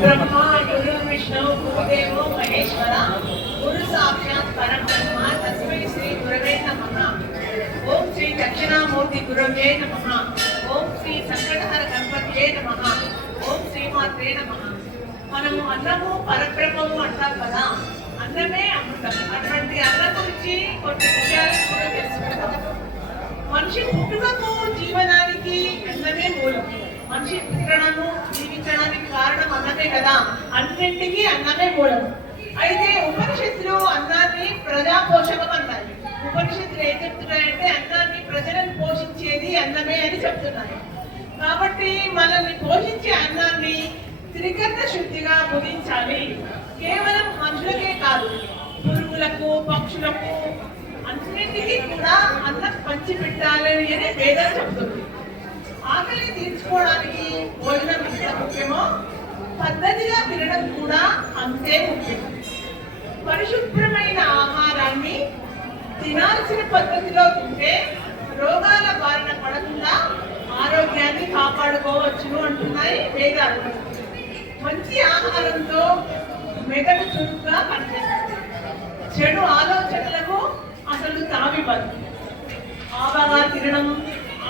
ब्रह्मा गुरु विष्णु गुरुदेवो महेश्वर गुरु साक्षात् परब्रह्म तस्मै श्री गुरवे नमः। ओम श्री दक्षिणामूर्ति गुरवे नमः। ओम श्री संकटहर गणपतिये नमः। ओम శ్రీమాత్రే నమః। మనము అన్నము పరబ్రహ్మము అంటాం కదా, అన్నమే అమృతం. అటువంటి అన్నం గురించి కొన్ని విషయాలను కూడా తెలుసుకుంటాం. మనిషి పుట్టుకకు జీవనానికి అన్నమే మూలం. మనిషి పుట్టడము జీవించడానికి కారణం అన్నమే కదా, అన్నింటికీ అన్నమే మూలం. అయితే ఉపనిషత్తులు అన్నాన్ని ప్రజాపోషకం అన్నాయి. ఉపనిషత్తులు ఏం చెప్తున్నాయంటే అన్నాన్ని ప్రజలను పోషించేది అన్నమే అని చెప్తున్నాయి. కాబట్టి మనల్ని పోషించే అన్నాన్ని త్రికరణ శుద్ధిగా భుజించాలి. కేవలం మనుషులకే కాదు, పురుగులకు పక్షులకు అన్నింటికీ కూడా అన్నం పంచి పెట్టాలని అని వేదం చెప్తుంది. ఆకలి తీర్చుకోవడానికి భోజనం ఎంత ముఖ్యమో పద్ధతిగా తినడం కూడా అంతే ముఖ్యం. పరిశుభ్రమైన ఆహారాన్ని తినాల్సిన పద్ధతిలో తింటే రోగాల బారిన పడకుండా ఆరోగ్యాన్ని కాపాడుకోవచ్చును అంటున్నాయి వేదాలు. మంచి ఆహారంతో మెదడు చురుగ్గా పనిచేస్తుంది. చెడు ఆలోచనలకు అసలు తావివ్వదు. ఆవగా తినడం,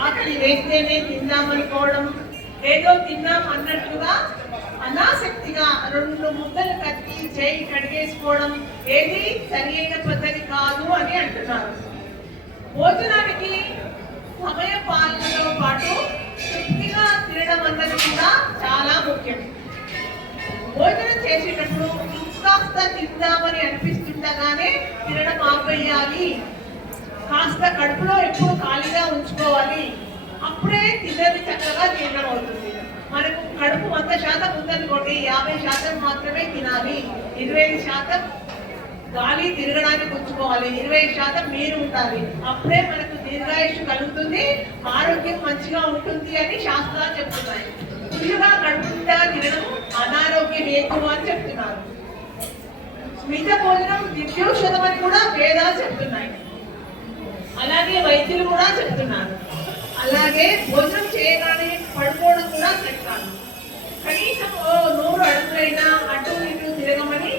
ఆకలి వేస్తేనే తిందామనుకోవడం, ఏదో తిన్నాం అన్నట్లుగా అనాసక్తిగా 2 ముద్దలు కత్తి చేయి కడిగేసుకోవడం ఏది సరైన పద్ధతి కాదు అని అంటున్నారు. భోజనానికి సమయ పాలనతో పాటు తృప్తిగా తినడం అన్నది కూడా చాలా ముఖ్యం. భోజనం చేసేటప్పుడు ఇంకాస్త తిందామని అనిపిస్తుండగానే తినడం ఆపేయాలి. కాస్త కడుపులో ఎప్పుడు ఖాళీగా ఉంచుకోవాలి. అప్పుడే తిన్నది చక్కగా జీర్ణం అవుతుంది. మనకు కడుపు 100% ఉందనుకోండి, 50% మాత్రమే తినాలి. 25% గాలి తిరగడానికి ఉంచుకోవాలి. 20% నీరు ఉండాలి. అప్పుడే మనకు దీర్ఘాయుష్ కలుగుతుంది, ఆరోగ్యం మంచిగా ఉంటుంది అని శాస్త్రాలు చెప్తున్నాయి. ఫుల్గా కడుపుంటా తినడం అనారోగ్య హేతు అని చెప్తున్నారు. మిత భోజనం దివ్యౌషధం అని కూడా వేదాలు చెప్తున్నాయి. అలాగే వైద్యులు కూడా చెప్తున్నారు. అలాగే భోజనం చేయగానే పడుకోవడం కూడా చెప్తాను. కనీసం 100 అడుగులైనా అటు ఇటు తిరగమని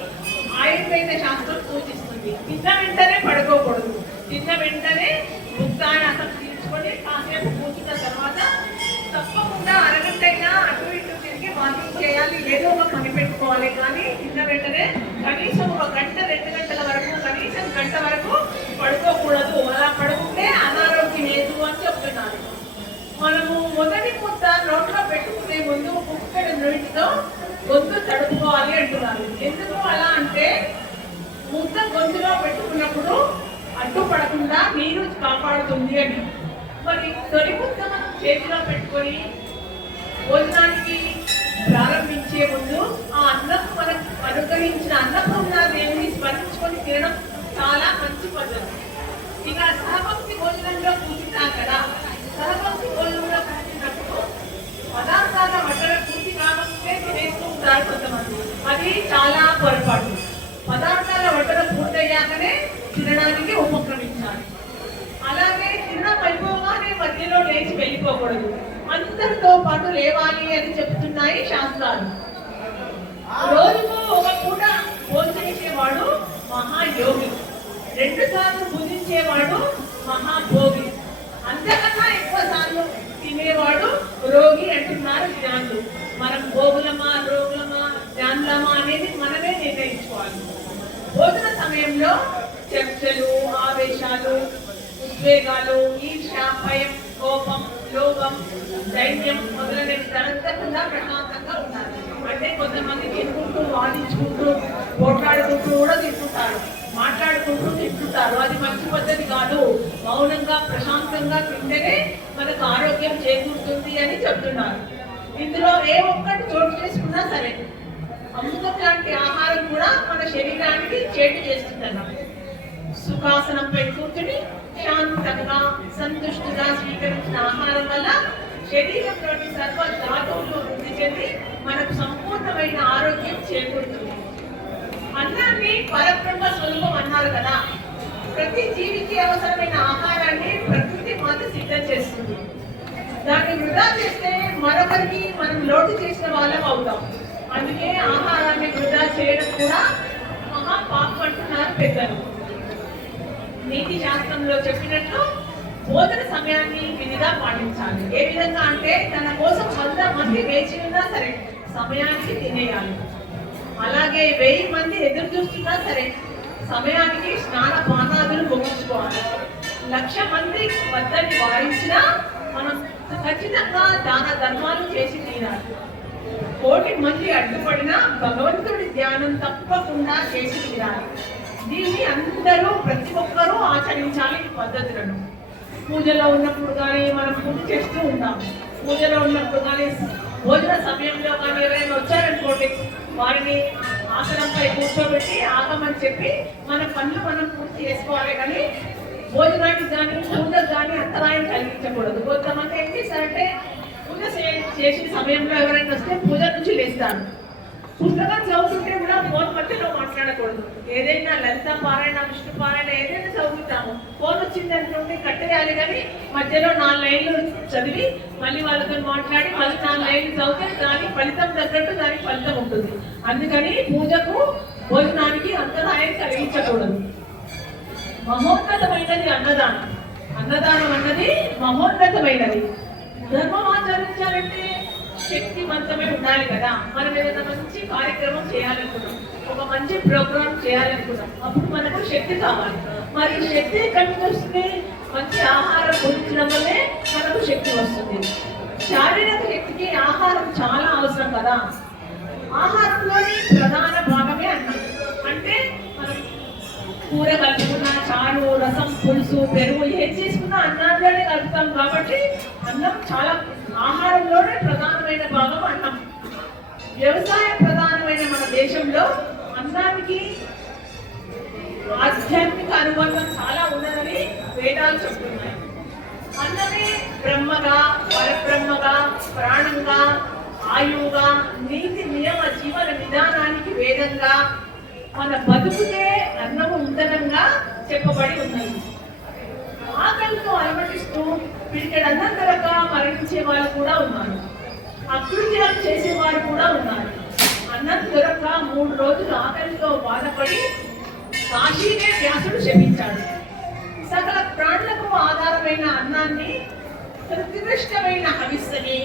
ఆయుర్వేద శాస్త్రం సూచిస్తుంది. తిన్న వెంటనే పడుకోకూడదు. తిన్న వెంటనే భుక్తాయాసం తీసుకొని కాసేపు కూర్చున్న తర్వాత తప్పకుండా అరగంటైనా అటు ఇటు తిరిగి వాకింగ్ చేయాలి. ఏదో ఒక పని పెట్టుకోవాలి. కానీ తిన్న వెంటనే కనీసం 1 గంట 2 గంటల వరకు, కనీసం గంట వరకు పడుకోకూడదు. అలా పడుకుంటే అనారోగ్యం లేదు అని చెప్తున్నారు. మనము మొదటి ముద్ద నోట్లో పెట్టుకునే ముందు కుక్కడి నీటితో గొంతు తడుపుకోవాలి అంటున్నారు. ఎందుకు అలా అంటే ముద్ద గొంతులో పెట్టుకున్నప్పుడు అడ్డుపడకుండా నీరు కాపాడుతుంది అని. మరి తొలి ముద్ద మనం చేతిలో పెట్టుకొని భోజనానికి ప్రారంభించే ముందు ఆ అన్నం మనకు అనుగ్రహించిన అన్నపూర్ణ దేవుని స్మరించుకొని తినడం చాలా మంచి పద్ధతి. ఇక సహభక్తి భోజనంలో కూర్చుంటాం కదా, సహభక్తి భోజనంలో కూర్చున్నప్పుడు పదార్థాల వంటల పూర్తి కావాలంటే తినేస్తూ ఉంటారు కొంతమంది. అది చాలా పొరపాటు. పదార్థాల వంటలు పూర్తయ్యాకనే తినడానికి ఉపక్రమించాలి. అలాగే తినడం అయిపోగానే మధ్యలో లేచి వెళ్ళిపోకూడదు. అందరితో పాటు లేవాలి అని చెప్తున్నాయి శాస్త్రాలు. రోజుకు 1 పూట భోజనించేవాడు మహాయోగి, 2 సార్లు భుజించేవాడు మహాభోగి, అంతకన్నా ఎక్కువ సార్లు తినేవాడు రోగి అంటున్నారు జ్ఞానులు. మనం భోగులమా రోగులమా జ్ఞానులమా అనేది మనమే నిర్ణయించుకోవాలి. భోజన సమయంలో చర్చలు, ఆవేశాలు, ఉద్వేగాలు, ఈర్ష, భయం, కోపం, లోభం, ధైర్యం మొదలైనవి తలెత్తకుండా ప్రశాంతంగా ఉండాలి. అంటే కొంతమంది తినుకుంటూ, వాదించుకుంటూ, పోట్లాడుకుంటూ కూడా తింటుంటారు, మాట్లాడుకుంటూ తింటుంటారు. అది మంచి పద్ధతి కాదు. మౌనంగా ప్రశాంతంగా తింటేనే మనకు ఆరోగ్యం చేకూరుతుంది అని చెప్తున్నారు. ఇందులో ఏ ఒక్కటి చోటు చేసుకున్నా సరే అమృతం లాంటి ఆహారం కూడా మన శరీరానికి చేటు చేస్తుందన్నమాట. సుఖాసనంపై కూర్చుని శాంతంగా సంతుష్టిగా స్వీకరించిన ఆహారం వల్ల శరీరంలోని సర్వ ధాతువులు వృద్ధి చెంది మనకు సంపూర్ణమైన ఆరోగ్యం చేకూరుతుంది. అన్నాన్ని పరబ్రహ్మ స్వరూపం అన్నారు కదా. ప్రతి జీవికి అవసరమైన ఆహారాన్ని ప్రకృతి మాత సిద్ధం చేస్తుంది. దాన్ని వృధా చేస్తే మరొకరికి మనం లోటు చేసిన వాళ్ళం అవుతాం. అందుకే ఆహారాన్ని వృధా చేయడం కూడా మహాపాపం అంటున్నారు పెద్దలు. నీతి శాస్త్రంలో చెప్పినట్లు భోజన సమయాన్ని విధిగా పాటించాలి. ఏ విధంగా అంటే తన కోసం 100 మంది వేచి ఉన్నా సరే సమయానికి తినేయాలి. అలాగే 1000 మంది ఎదురు చూస్తున్నా సరే సమయానికి స్నాన పానాదులు ముగించుకోవాలి. 1,00,000 మంది వద్దని వారించినా మనం ఖచ్చితంగా దాన ధర్మాలు చేసి తీరాలి. 1,00,00,000 మంది అడ్డుపడినా భగవంతుడి ధ్యానం తప్పకుండా చేసి తీరాలి. దీన్ని అందరూ ప్రతి ఒక్కరూ ఆచరించాలి ఈ పద్ధతులను. పూజలో ఉన్నప్పుడు కానీ మనం పూజ చేస్తూ ఉంటాం. పూజలో ఉన్నప్పుడు కానీ భోజన సమయంలో కానీ ఎవరైనా వచ్చారనుకోండి వారిని ఆసనంపై కూర్చోబెట్టి ఆగమని చెప్పి మన పనులు మనం పూర్తి చేసుకోవాలి. కానీ భోజనానికి కానీ పూజకు కానీ అంతరాయం కలిగించకూడదు. కొంతమంది ఏం చేస్తారంటే పూజ చేసిన సమయంలో ఎవరైనా వస్తే పూజ నుంచి లేస్తారు. పుస్తకం చదువుతుంటే కూడా ఫోన్ మధ్యలో మాట్లాడకూడదు. ఏదైనా లలిత పారాయణ విష్ణు పారాయణ ఏదైనా చదువుతాము ఫోన్ వచ్చిందనుకోండి కట్టేయాలి. కానీ మధ్యలో 4 లైన్లు చదివి మళ్ళీ వాళ్ళతో మాట్లాడి మళ్ళీ 4 లైన్లు చదివితే దాని ఫలితం తగ్గట్టు దానికి ఫలితం ఉంటుంది. అందుకని పూజకు భోజనానికి అంతరాయం కలిగించకూడదు. మహోన్నతమైనది అన్నదానం. అన్నదానం అన్నది మహోన్నతమైనది. ధర్మం ఆచరించాలంటే శక్తివంతమే ఉండాలి కదా. మనం ఏదైనా మంచి కార్యక్రమం చేయాలనుకున్నాం, ఒక మంచి ప్రోగ్రామ్ చేయాలనుకున్నాం, అప్పుడు మనకు శక్తి కావాలి. మరి శక్తి ఎక్కడి నుంచి వస్తుంది? మంచి ఆహారం భుజించడం వల్లే మనకు శక్తి వస్తుంది. శారీరక శక్తికి ఆహారం చాలా అవసరం కదా. ఆహారంలోని ప్రధాన భాగమే అన్నం. అంటే మనం కూర కలుపుకున్న చారు, రసం, పులుసు, పెరుగు ఏం చేసుకున్నా అన్నంలోనే కలుపుతాం. కాబట్టి అన్నం చాలా ఆహారంలోనే ప్రధానమైన భాగం అన్నం. వ్యవసాయ ప్రధానమైన మన దేశంలో అన్నానికి ఆధ్యాత్మిక అనుబంధం చాలా ఉన్నదని వేదాలు చెప్తున్నాయి. అన్నమే బ్రహ్మగా, పరబ్రహ్మగా, ప్రాణంగా, ఆయువుగా, నీతి నియమ జీవన విధానానికి వేదంగా, మన బతుకుతే అన్నము ఉందనంగా చెప్పబడి ఉన్నాయి. ఆకలితో అలమటిస్తూ పిడికెడన్నం దొరక మరణించే వాళ్ళు కూడా ఉన్నారు. అకృత్యాలు చేసేవారు కూడా ఉన్నారు. అన్నం దొరక 3 రోజులు ఆకలితో బాధపడి కాశీనే వ్యాసుడు శపించాడు. సకల ప్రాణులకు ఆధారమైన అన్నాన్ని ఉత్కృష్టమైన హవిస్సని,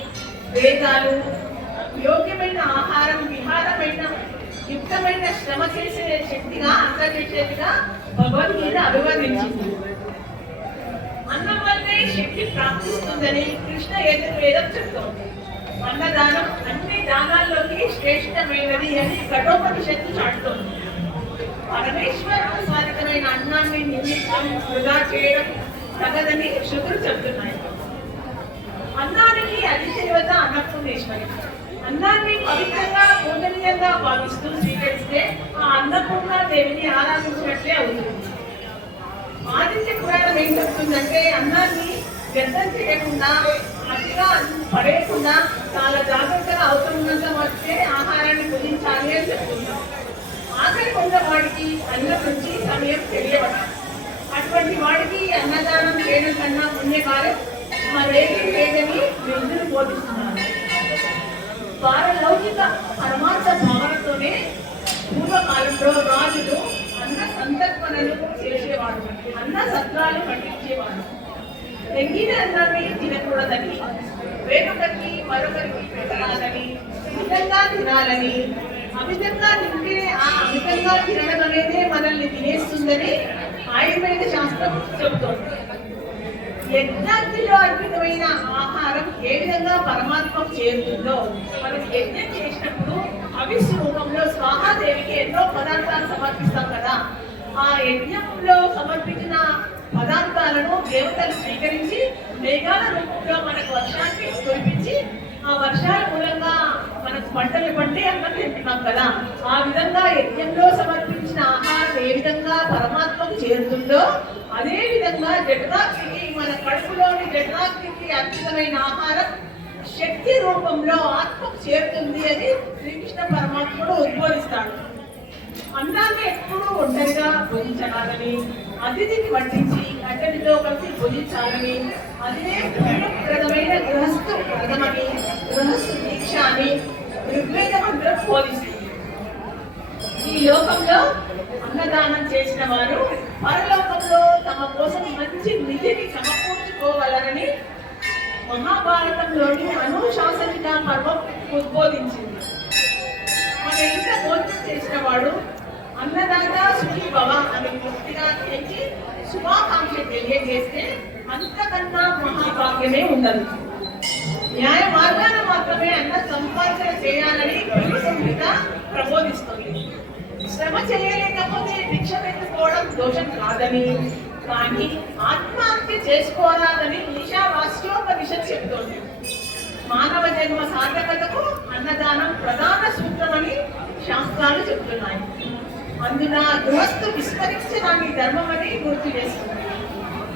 వేదాలు యోగ్యమైన ఆహారం, విహారమైన యుక్తమైన శ్రమ చేసే శక్తిగా అందజేసేదిగా భగవద్గీత అభివర్ణించింది. అన్నం వల్లే శక్తి ప్రాప్తిస్తుందని కృష్ణ యజుర్వేదం చెప్తోంది. అన్నదానం అన్ని దానాల్లోకి శ్రేష్టమైనది అని కఠోపనిషత్తు చాటుతోంది. పరమేశ్వర ప్రసాదితమైన అన్నాన్ని నిమిత్తం వృధా చేయడం తగదని శృతులు చెప్తున్నాయి. అన్నానికి అధిదేవత అన్నపూర్ణేశ్వరి. అన్నాన్ని పవిత్రంగా పూజనీయంగా భావిస్తూ స్వీకరిస్తే ఆ అన్నపూర్ణ దేవిని ఆరాధించినట్లే అవుతుంది. ఆదిత్య పురాణం ఏం చెప్తుందంటే అన్నాన్ని వ్యర్థం చేయకుండా, అతిగా పడేయకుండా చాలా జాగ్రత్తగా అవసరమున్నంత వస్తే ఆహారాన్ని భుజించాలి అని చెప్తున్నాం. ఆకలి ఉన్న వాడికి అన్నం నుంచి సమయం తెలియవట. అటువంటి వాడికి అన్నదానం చేయడం కన్నా పుణ్యకార్యం మరేమీ లేదని విద్యులు బోధిస్తున్నారు. పారలౌకిక పరమార్థ భావనతోనే పూర్వకాలంలో రాజులు అన్న సంతర్పణలు చేసేవాడు, అన్న సత్రాలు పట్టించేవాడు. తెంగిన అన్నాన్ని తినకూడదని, వేరొకరికి మరొకరికి పెట్టాలని, మితంగా తినాలని, అమితంగా తింటే ఆ అమితంగా తినడం అనేదే మనల్ని తినేస్తుందని ఆయుర్వేద శాస్త్రం చెబుతోంది. యజ్ఞాగ్నిలో అర్పితమైన ఆహారం ఏ విధంగా పరమాత్మకు చేరుతుందో, మనం యజ్ఞం చేసినప్పుడు హవిస్సు రూపంలో స్వాహాదేవికి ఎన్నో పదార్థాలు సమర్పిస్తాం కదా. ఆ యజ్ఞంలో సమర్పించిన పదార్థాలను దేవతలు స్వీకరించి మేఘాల రూపంలో మనకు వర్షాన్ని కురిపించి ఆ వర్షాల మూలంగా మనకు పంటలు పండి అన్నం తింటున్నాం కదా. ఆ విధంగా యజ్ఞంలో సమర్పించిన ఆహారం ఏ విధంగా పరమాత్మకు చేరుతుందో అదే విధంగా జఠరాగ్నికి, మన కడుపులోని జఠరాగ్నికి అద్భుతమైన ఆహారం శక్తి రూపంలో ఆత్మకు చేరుతుంది అని శ్రీకృష్ణ పరమాత్ముడు ఉద్బోధిస్తాడు. అన్నాన్ని ఎప్పుడూ ఒంటరిగా భుజించాలని, అతిథికి వడ్డించి అతడితో కలిసి భుజించాలని, అదే పుణ్యప్రదమైన గృహస్థు వ్రతమని, గృహస్థు దీక్ష అని ఋగ్వేద మంత్రం బోధిస్తుంది. ఈ లోకంలో అన్నదానం చేసిన వారు పరలోకంలో తమ కోసం మంచి నిధిని సమకూర్చుకోగలరని మహాభారతంలోని అనుశాసనిక పర్వం ఉద్బోధించింది. మన ఇంట భోజనం చేసిన వాడు అన్నదాత సుఖీ భవ అని పూర్తిగా చేసి శుభాకాంక్ష తెలియజేస్తే అంతకన్నా మహాభాగ్యమే ఉండదు. న్యాయ మార్గాన మాత్రమే అన్న సంపాదన చేయాలని సంహిత ప్రబోధిస్తుంది. శ్రమ చేయలేకపోతే భిక్ష పెట్టుకోవడం దోషం కాదని, కానీ ఆత్మహత్య చేసుకోరాదని ఈశావాస్యోపనిషత్ చెబుతోంది. మానవ జన్మ సార్థకతకు అన్నదానం ప్రధాన సూత్రమని శాస్త్రాలు చెబుతున్నాయి. అందున గృహస్థు విస్మరించడాన్ని ధర్మమని గుర్తు చేస్తుంది.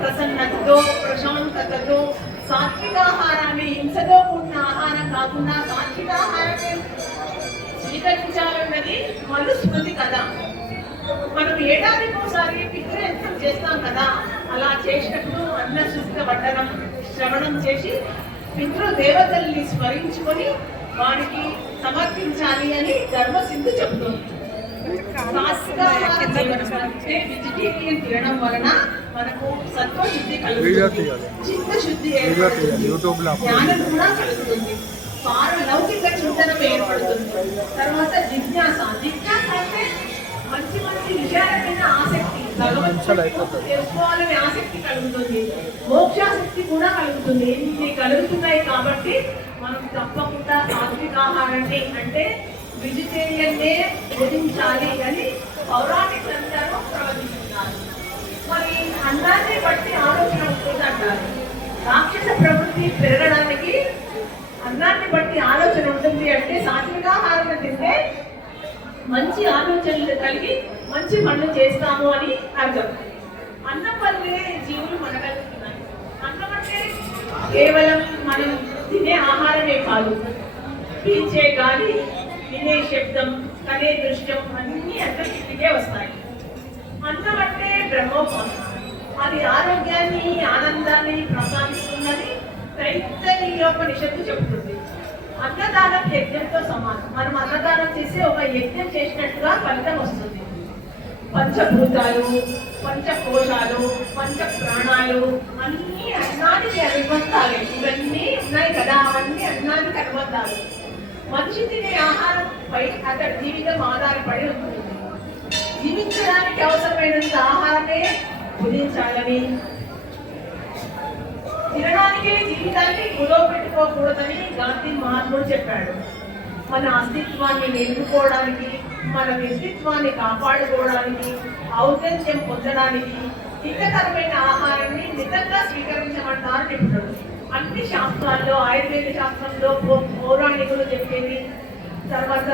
ప్రసన్నతతో ప్రశాంతతతో సాత్వికాహారాన్ని, హింసతో కూడిన ఆహారం కాకుండా సాత్వికాహారాన్ని స్వీకరించాలన్నది మరు స్మృతి కదా. మనం ఏడాదికి ఒకసారి పితృయత్నం చేస్తాం కదా, అలా చేసినప్పుడు అన్నశుద్ధ వడ్డనం శ్రవణం చేసి పితృదేవతల్ని స్మరించుకొని వారికి సమర్పించాలి అని ధర్మసింధు చెబుతుంది. వెజిటేరియన్ తినడం వలన మనకు సత్వశుద్ధి కలుగుతుంది, చిత్తశుద్ధి ఏర్పడుతుంది, జ్ఞానం కూడా కలుగుతుంది, పారలౌకిక చింతనం ఏర్పడుతుంది. తర్వాత జిజ్ఞాస అంటే మంచి మంచి విషయాలపైన ఆసక్తి, తెలుసుకోవాలనే ఆసక్తి కలుగుతుంది, మోక్షాసక్తి కూడా కలుగుతుంది. ఇన్ని కలుగుతున్నాయి కాబట్టి మనం తప్పకుండా సాత్వికాహారాన్ని అంటే వెజిటేరియన్నే భుజించాలి అని పౌరాణికులందరూ ప్రవచిస్తున్నారు. మరి అన్నాన్ని బట్టి ఆలోచన ఉంటుందంటారు. రాక్షస ప్రవృత్తి పెరగడానికి అన్నాన్ని బట్టి ఆలోచన ఉంటుంది అంటే సాత్వికాహారం తింటే మంచి ఆలోచనలు కలిగి మంచి పనులు చేస్తాము అని అర్థం. అన్నం వల్లే జీవులు మనగలుగుతున్నాయి. అన్నం అంటే కేవలం మనం తినే ఆహారమే కాదు, పీల్చే గాలి, వినే శబ్దం, కనే దృశ్యం అన్నీ అన్నటికే వస్తాయి. అన్నం అంటే బ్రహ్మోపాసన, అది ఆరోగ్యాన్ని ఆనందాన్ని ప్రసాదిస్తున్నది తైత్తరీయోపనిషత్తు చెబుతుంది. అన్నదానం యజ్ఞంతో సమానం. మనం అన్నదానం చేసి ఒక యజ్ఞం చేసినట్టుగా ఫలితం వస్తుంది. పంచభూతాలు, పంచకోశాలు, పంచ ప్రాణాలు అన్నీ అన్నానికి అనుబంధాలే. ఇవన్నీ ఉన్నాయి కదా, అవన్నీ అన్నానికి అనుబంధాలు. మనిషి తినే ఆహారంపై అతడి జీవితం ఆధారపడి ఉంటుంది. జీవించడానికి అవసరమైనంత ఆహారమే భుజించాలని, తినడానికే జీవితాన్ని కులో పెట్టుకోకూడదని గాంధీ మహాత్ముడు చెప్పాడు. మన అస్తిత్వాన్ని నిలుపుకోవడానికి, మన వ్యక్తిత్వాన్ని కాపాడుకోవడానికి, ఔన్నత్యం పొందడానికి హితకరమైన ఆహారాన్ని మితంగా స్వీకరించమంటారు నిపుణుడు. అన్ని శాస్త్రాల్లో, ఆయుర్వేద శాస్త్రంలో పౌరాణికులు చెప్పేది, తర్వాత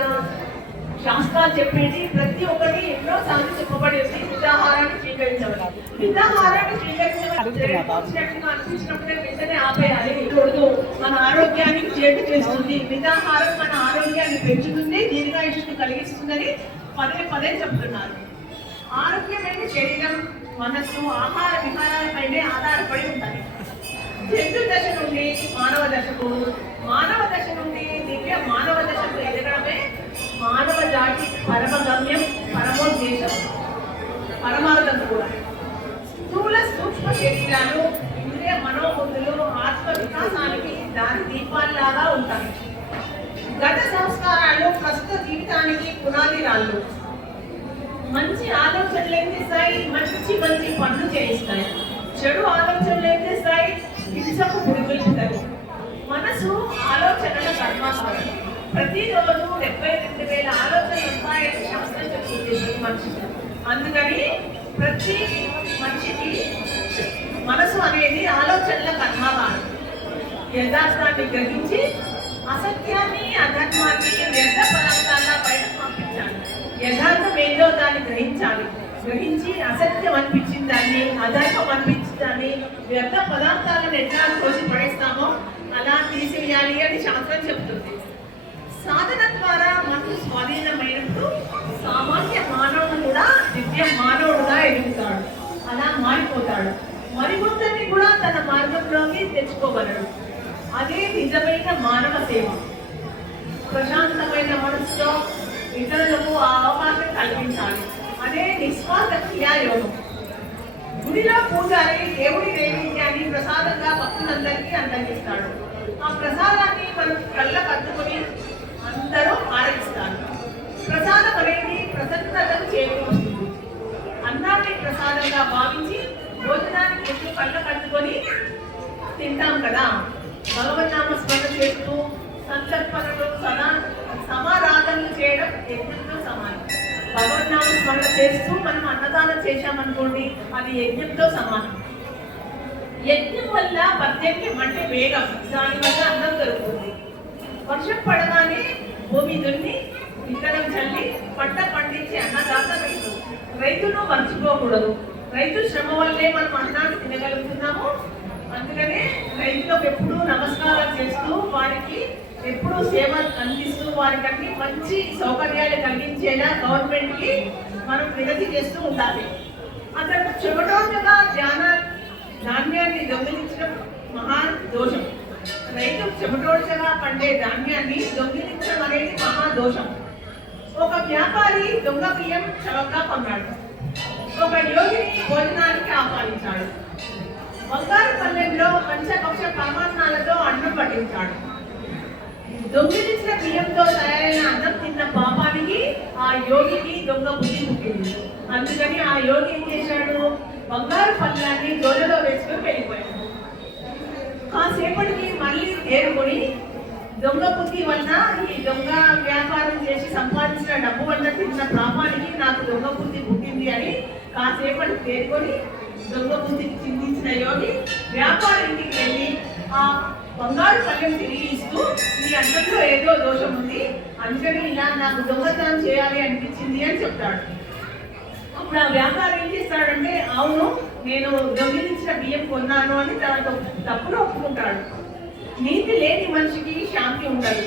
శాస్త్రాలు చెప్పేది ప్రతి ఒక్కటి ఎన్నో సార్లు చెప్పబడి ఉంది. మితాహారాన్ని స్వీకరించవాలి. మితాహారాన్ని అనిపించినప్పుడే వెంటనే ఆపేయాలి. కూడదు, మన ఆరోగ్యానికి చేటు చేస్తుంది. మితాహారం మన ఆరోగ్యాన్ని పెంచుతుంది, దీర్ఘాయుష్ను కలిగిస్తుందని పదే పదే చెప్తున్నారు. ఆరోగ్యమైన శరీరం, మనస్సు ఆహార విహారాలపైనే ఆధారపడి ఉంటాయి. జంతు దశ నుండి మానవ దశకు, మానవ దశ నుండి దివ్య మానవ దశకు ఎదగడమే మానవ జాతి పరమగమ్యం, పరమోద్దేశం, పరమార్థం కూడా. స్థూల సూక్ష్మ శరీరాలు, ఇంద్రియ మనోబుద్ధులు ఆత్మ వికాసానికి దాని దీపాల్లాగా ఉంటాయి. గత సంస్కారాలు ప్రస్తుత జీవితానికి పునాది రాళ్ళు. మంచి ఆలోచనలు ఏం చేస్తాయి? మంచి మంచి పనులు చేయిస్తాయి. చెడు ఆలోచనలు ఏం చేస్తాయి? హింసకు పురిగొల్పుతాయి. మనసు ఆలోచనల కర్మాకారం. ప్రతిరోజు 72,000 ఆలోచనలు వస్తాయని శాస్త్రం చెప్తుంది మనిషికి. అందుకని ప్రతి మనిషికి మనసు అనేది ఆలోచనల కర్మాకారం. యథార్థాన్ని గ్రహించి అసత్యాన్ని, అధర్మాన్ని, వ్యర్థ పదార్థాల బయట పంపించాలి. యథార్థం ఏదో దాన్ని గ్రహించాలి. గ్రహించి అసత్యం అనిపించిన దాన్ని, అధర్మం అనిపించిన దాన్ని, వ్యర్థ పదార్థాలను ఎట్లా కోసి పడేస్తామో అలా తీసేయాలి అని శాస్త్రం చెప్తుంది. సాధన ద్వారా మనసు స్వాధీనమైనప్పుడు సామాన్య మానవుడు కూడా దివ్య మానవుడుగా ఎదుగుతాడు. అలా మారిపోతాడు. మరికొందరిని కూడా తన మార్గంలోకి తెచ్చుకోగలడు. అదే నిజమైన మానవ సేవ. ప్రశాంతమైన మనసుతో కల్పించాలి అదే నిస్వార్థ క్రియాయోగం. గుడిలో పూజారి దేవుడి నైవేద్యాన్ని ప్రసాదంగా భక్తులందరికీ అందజేస్తాడు. ఆ ప్రసాదాన్ని మనం కళ్ళకు అద్దుకొని అందరూ ఆరగిస్తారు. ప్రసాదం అనేది ప్రసన్నతను చేకూరుస్తుంది. అన్నాన్ని ప్రసాదంగా భావించి భోజనానికి ముందు కళ్ళకు అద్దుకొని తింటాం కదా. భగవన్నామ స్మరణ చేస్తూ సంకల్పనలు సమారాధనలు చేయడం యజ్ఞంతో సమానం. భగవన్నామ స్మరణ చేస్తూ మనం అన్నదానం చేశామనుకోండి, అది యజ్ఞంతో సమానం. యజ్ఞం వల్ల పద్యజ్ఞం అంటే వేగం, దానివల్ల అన్నం దొరుకుతుంది. వర్షం పడగానే భూమి దున్ని విత్తనం చల్లి పంట పండించి అన్నదాత రైతు. రైతును మర్చిపోకూడదు. రైతు శ్రమ వల్లే మనం అన్నాన్ని తినగలుగుతున్నాము. అందుకనే రైతులకు ఎప్పుడూ నమస్కారం చేస్తూ వారికి ఎప్పుడూ సేవ అందిస్తూ వారికి అన్ని మంచి సౌకర్యాలు కలిగించేలా గవర్నమెంట్కి మనం వినతి చేస్తూ ఉండాలి. అతను చెమటోటగా ధాన్యాన్ని దొంగిలించడం మహా దోషం. రైతు చెమటోడ్చగా పండే ధాన్యాన్ని దొంగిలించడం అనేది మహా దోషం. ఒక వ్యాపారి దొంగ బియ్యం చవకగా కొన్నాడు. ఒక యోగిని భోజనానికి ఆహ్వానించాడు. బంగారు పల్లెంలో పంచపక్ష పరమాన్నాలతో అన్నం పట్టించాడు. దొంగిలించిన బియ్యంతో తయారైన అన్నం తిన్న పాపానికి ఆ యోగికి దొంగ బుద్ధి పుట్టింది. అందుకని ఆ యోగి ఏం చేశాడు, బంగారు పళ్ళాన్ని జోలలో వేసుకొని వెళ్ళిపోయాడు. కాసేపటికి మళ్ళీ తేరుకొని దొంగ బుద్ధి వలన ఈ దొంగ వ్యాపారం చేసి సంపాదించిన డబ్బు వల్ల తిన్న పాపానికి నాకు దొంగ బుద్ధి పుట్టింది అని కాసేపటికి తేరుకొని దొంగ బుద్ధికి చిందించిన యోగి వ్యాపార ఇంటికి వెళ్ళి ఆ బంగారు పళ్ళెం తిరిగి ఇస్తూ ఈ అన్నంలో ఏదో దోషం ఉంది, అందుకని ఇలా నాకు దొంగతనం చేయాలి అనిపించింది అని చెప్తాడు. అప్పుడు ఆ వ్యాపారం ఏం చేస్తాడంటే, అవును నేను దొంగిలించిన బియ్యం కొన్నాను అని తన తప్పును ఒప్పుకుంటాడు. నీతి లేని మనిషికి శాంతి ఉండదు.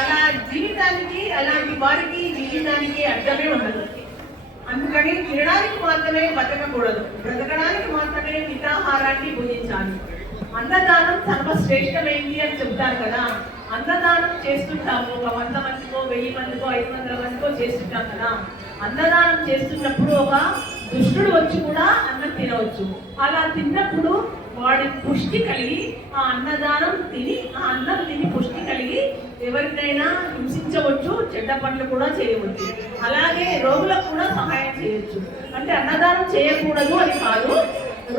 అలా జీవితానికి అలాంటి వారికి జీవితానికి అర్థమే ఉండదు. అందుకని తినడానికి మాత్రమే బతకకూడదు, బ్రతకడానికి మాత్రమే మితాహారాన్ని భుజించాలి. అన్నదానం సర్వశ్రేష్టమైంది అని చెప్తారు కదా. అన్నదానం చేస్తుంటాము, ఒక 100 మందికో 1000 మందికో 500 మందికో చేస్తుంటాం కదా. అన్నదానం చేస్తున్నప్పుడు ఒక దుష్టుడు వచ్చి కూడా అన్నం తినవచ్చు. అలా తిన్నప్పుడు వాడి పుష్టి కలిగి ఆ అన్నదానం తిని ఆ అన్నం తిని పుష్టి కలిగి ఎవరినైనా హింసించవచ్చు, చెడ్డ పనులు కూడా చేయవచ్చు. అలాగే రోగులకు కూడా సహాయం చేయొచ్చు. అంటే అన్నదానం చేయకూడదు అని కాదు,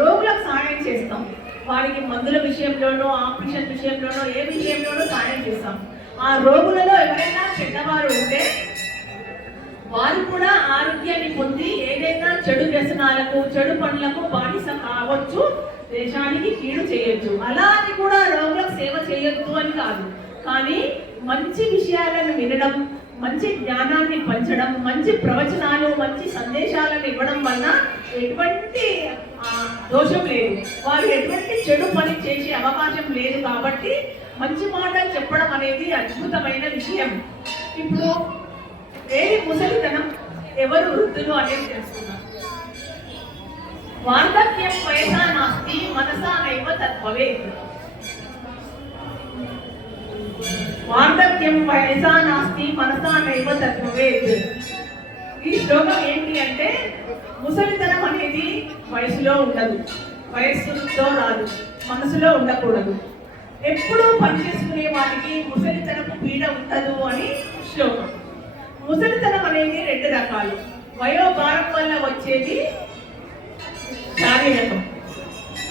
రోగులకు సహాయం చేస్తాం. వారికి మందుల విషయంలోనో ఆపరేషన్ విషయంలోనో ఏ విషయంలోనో సహాయం చేస్తాం. ఆ రోగులలో ఎవరైనా చెడ్డవారు ఉంటే వారు కూడా ఆరోగ్యాన్ని పొంది ఏదైనా చెడు వ్యసనాలకు చెడు పనులకు బానిస కావచ్చు, దేశానికి కీడు చేయొచ్చు. అలా అని కూడా రోగులకు సేవ చేయొద్దు అని కాదు, కానీ మంచి విషయాలను వినడం, మంచి జ్ఞానాన్ని పంచడం, మంచి ప్రవచనాలు మంచి సందేశాలను ఇవ్వడం వల్ల ఎటువంటి దోషం లేదు. వారు ఎటువంటి చెడు పని చేసే అవకాశం లేదు. కాబట్టి మంచి మాటలు చెప్పడం అనేది అద్భుతమైన విషయం. ఇప్పుడు ఏది ముసలితనం, ఎవరు వృద్ధులు అనేది తెలుసుకున్నారు. వార్ధక్యం వయసా నాస్తి మనసా నైవ తద్భవేత్. వార్ధక్యం వయసా నాస్తి మనసా నైవ తద్భవేత్. ఈ శ్లోకం ఏంటి అంటే, ముసలితనం అనేది వయసులో ఉండదు, వయస్సుతో రాదు, మనసులో ఉండకూడదు. ఎప్పుడూ పనిచేసుకునే వారికి ముసలితనపు పీడ ఉండదు అని శ్లోకం. ముసలితనం అనేది 2 రకాలు. వయోభారం వల్ల వచ్చేది శారీరకం,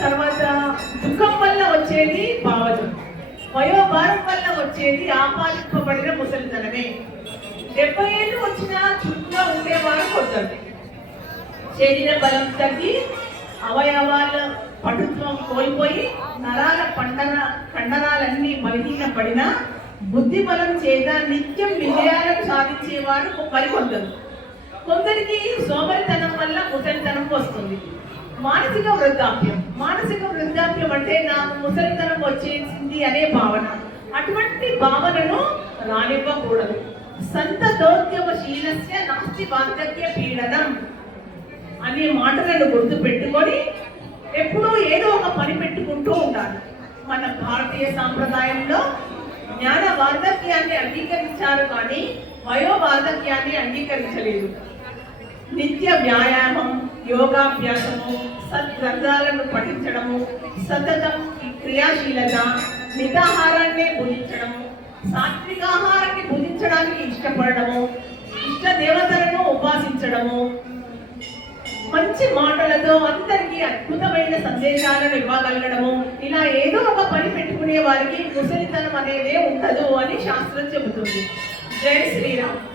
తర్వాత దుఃఖం వల్ల వచ్చేది భావజం. వయోభారం వల్ల వచ్చేది ఆపాదింపబడిన ముసలితనమే. 70 ఏళ్ళు వచ్చినా చుట్టూ ఉండేవారు కొందరు. శరీర బలం తగ్గి అవయవాల పటుత్వం కోల్పోయి నరాల కండరాలన్నీ బలహీనపడినా బుద్ధి బలం చేత నిత్యం విజయాలను సాధించేవారు మరికొందరు. కొందరికి సోమరితనం వల్ల ముసలితనం వస్తుంది. మానసిక వృద్ధాప్యం అంటే నాకు ముసలితనం వచ్చేసింది అనే భావన. అటువంటి భావనను రానివ్వకూడదు. సంతతోద్యమశీలస్య నాస్తి వార్ధక్య పీడనం అనే మాటలను గుర్తు పెట్టుకొని ఎప్పుడూ ఏదో ఒక పని పెట్టుకుంటూ ఉండాలి. మన భారతీయ సాంప్రదాయంలో జ్ఞాన వార్ధక్యాన్ని అంగీకరించారు, కానీ వయో వార్ధక్యాన్ని అంగీకరించలేదు. నిత్య వ్యాయామం, యోగాభ్యాసము, సద్గ్రంథాలను పఠించడము, సతతం క్రియాశీలత, మితాహారాన్ని భుజించడము, సాత్వికాహారాన్ని భుజించడానికి ఇష్టపడము, ఇష్ట దేవతలను ఉపాసించడము, మంచి మాటలతో అందరికీ అద్భుతమైన సందేశాలను ఇవ్వగలగడము, ఇలా ఏదో ఒక పని పెట్టుకునే వారికి ముసలితనం అనేదే ఉండదు అని శాస్త్రం చెబుతుంది. జై శ్రీరామ్.